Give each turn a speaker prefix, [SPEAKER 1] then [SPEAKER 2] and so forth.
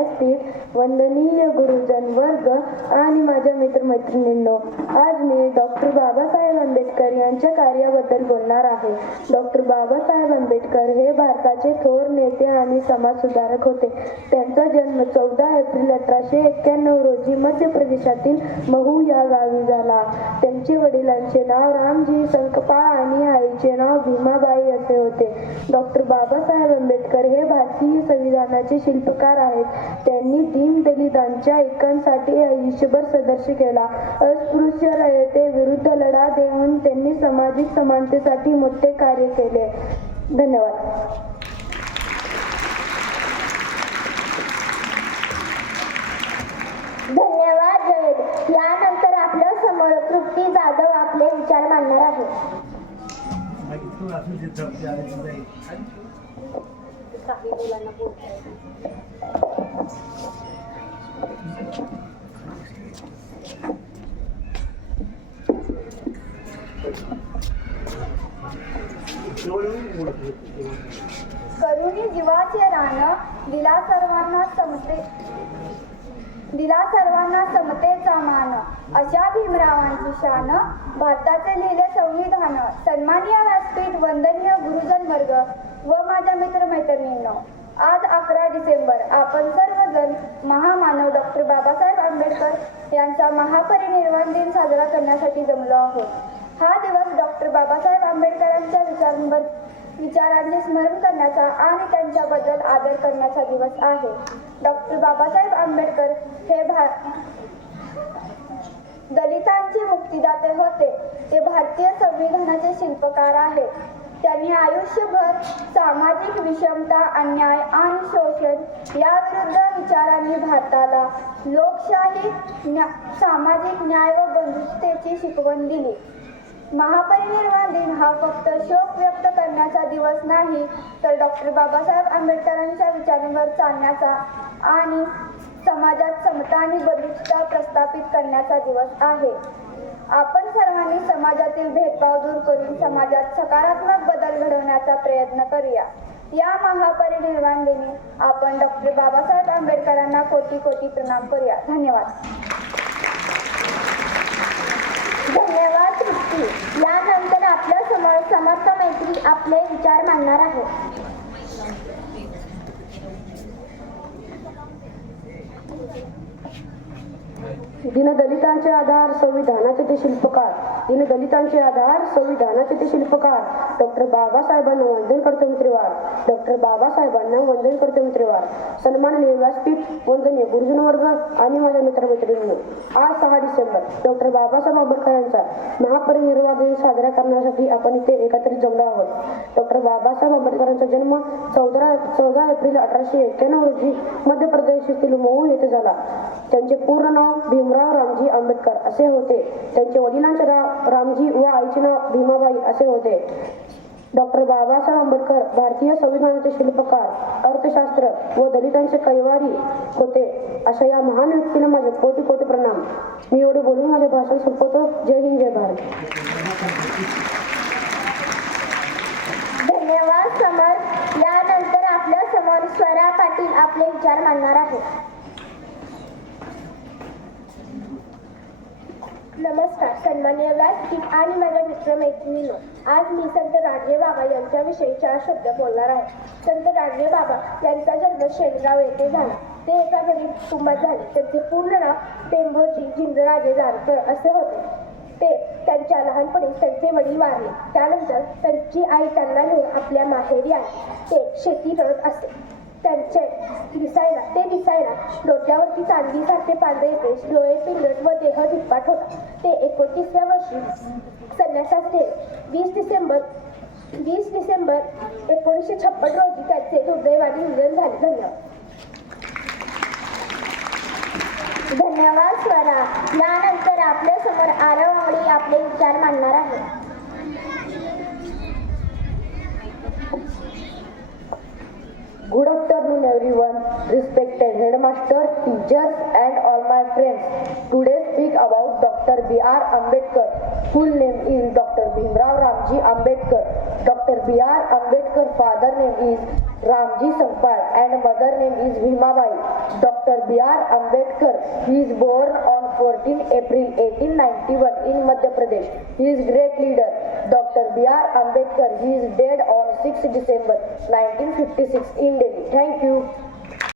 [SPEAKER 1] व्यासपीठ वंदनीय गुरुजन वर्ग आणि माझ्या मित्रमैत्रिणींनो आज मी डॉक्टर बाबासाहेब आंबेडकर यांच्या कार्याबद्दल बोलणार आहे. डॉक्टर बाबासाहेब आंबेडकर हे भारताचे थोर नेते आणि समाजसुधारक होते. त्यांचा जन्म चौदा एप्रिल अठराशे एक्क्याण्णव रोजी मध्य प्रदेशातील महू या गावी झाला. त्यांचे वडिलांचे नाव रामजी संकपा आणि आईचे नाव भीमाबाई असे होते. डॉक्टर बाबासाहेब आंबेडकर हे भारतीय संविधानाचे शिल्पकार आहेत. त्यांनी दीन दलितांच्या ऐक्यांसाठी आयुष्यभर संघर्ष केला. अस्पृश्यते विरुद्ध लढा देऊन त्यांनी सामाजिक समानतेसाठी मोठे कार्य केले. धन्यवाद.
[SPEAKER 2] धन्यवाद जयद. यानंतर आपल्यासमोर तृप्ती जाधव आपले विचार मांडणार आहे करुणी जीवाचे रान दिला सर्वांना समते. दिला सर्वांना समतेचा मान अशा भीमरावांची शान भारताचे लिहिले संविधान. सन्मानीय व्यासपीठ वंदनीय गुरुजन वर्ग. व माझ्या मित्रमैत्रिणींनो आज अकरा डिसेंबर आपण सर्वजण महामानव डॉक्टर बाबासाहेब आंबेडकर यांचा महापरिनिर्वाण दिन साजरा करण्यासाठी जमलो आहोत. हा दिवस डॉक्टर बाबासाहेब आंबेडकरांच्या विचारांवर विचारांचे स्मरण करण्याचा आणि त्यांच्याबद्दल आदर करण्याचा दिवस आहे. डॉक्टर बाबासाहेब आंबेडकर हे भा दलितांचे मुक्तिदाते होते. ते भारतीय संविधानाचे शिल्पकार आहेत. त्यांनी आयुष्यभर सामाजिक विषमता अन्याय आणि शोषण याविरुद्ध विचारांनी भारताला लोकशाही न्या सामाजिक न्याय व बंधुतेची शिकवण दिली. महापरिनिर्वाण दिन हा फक्त शोक व्यक्त करण्याचा दिवस नाही तर डॉक्टर बाबासाहेब आंबेडकरांच्या विचारांवर चालण्याचा आणि समाजात समता आणि बंधुता प्रस्थापित करण्याचा दिवस आहे. आपण सर्वांनी समाजातील भेदभाव दूर करून समाजात सकारात्मक घडवण्याचा प्रयत्न करूया. या महापरिनिर्वाण दिनी आपण डॉक्टर बाबासाहेब आंबेडकरांना कोटी कोटी प्रणाम करूया. धन्यवाद. धन्यवाद तृप्ती. यानंतर आपल्यासमोर समर्थ मैत्री आपले विचार मांडणार आहे
[SPEAKER 1] दीनदलितांचे आधार संविधानाचे ते शिल्पकार. दीनदलितांचे आधार संविधानाचे ते शिल्पकार. डॉक्टर बाबासाहेबांना वंदन करतो मित्रवार. डॉक्टर बाबासाहेबांना वंदन करतो मित्रवार. सन्माननीय व्यासपीठ वंदनीय गुरुजन वर्ग आणि माझ्या मित्रमैत्रिणींनो आज सहा डिसेंबर डॉक्टर बाबासाहेब आंबेडकरांचा महापरिनिर्वाण दिन साजरा करण्यासाठी आपण इथे एकत्रित जमलो आहोत. डॉक्टर बाबासाहेब आंबेडकरांचा जन्म चौदा चौदा एप्रिल अठराशे एक्क्याण्णव रोजी मध्य प्रदेशातील मऊ येथे झाला. त्यांचे पूर्ण नाव भीमराव रामजी आंबेडकर असे होते. त्यांचे वडिलांचे नाव रामजी व आईचे नाव भीमाबाई असे होते. डॉक्टर बाबासाहेब आंबेडकर भारतीय संविधानाचे शिल्पकार अर्थशास्त्र व दलितांचे कैवारी होते. अशा या महान व्यक्तीला माझे कोटी कोटी प्रणाम. मी एवढे बोलून माझे भाषण संपवतो. जय हिंद जय भारत.
[SPEAKER 2] धन्यवाद समर. यानंतर आपल्यासमोर स्वरा पाटील आपले विचार मांडणार आहे नमस्कार सन्मान्य व्यासपीठ आणि माझ्या मित्रमैत्रिणीनो आज मी संत राजे बाबा यांच्याविषयी चार शब्द बोलणार आहे. संत राजे बाबा यांचा जन्म शेणगाव येथे झाला. ते एका गरीब कुटुंबात झाले. त्यांचे पूर्ण नाव टेंभोजी जिंजराजे जानकर असे होते. ते त्यांच्या लहानपणी त्यांचे वडील वारले. त्यानंतर त्यांची आई त्यांना घेऊन आपल्या माहेरी आली. ते शेती करत असे. त्यांचे दिसायला ते दिसायला. डोक्यावरती चांदीसारखे पांढरे पेश डोळे पिंगट व देह धिप्पाट होता. ते एकोणतीसव्या वर्षी संन्यासास ठेवले वीस डिसेंबर वीस डिसेंबर एकोणीसशे छप्पन रोजी त्यांचे दुर्दैवाने निधन झाले. धन्यवाद. धन्यवाद स्वरा. यानंतर आपल्यासमोर आरव आवडी आपले विचार मांडणार
[SPEAKER 3] respected headmaster, teachers, and all my friends. Today speak about Dr. B.R. Ambedkar. Full name is Dr. Bhimrao Ramji Ambedkar. Dr. B.R. Ambedkar father name is Ramji Sampal and mother name is Bhimabai. Dr. B.R. Ambedkar, he is born on 14 April 1891 in Madhya Pradesh. He is great leader. Dr. B.R. Ambedkar, he is dead on 6 December 1956 in Delhi. Thank you.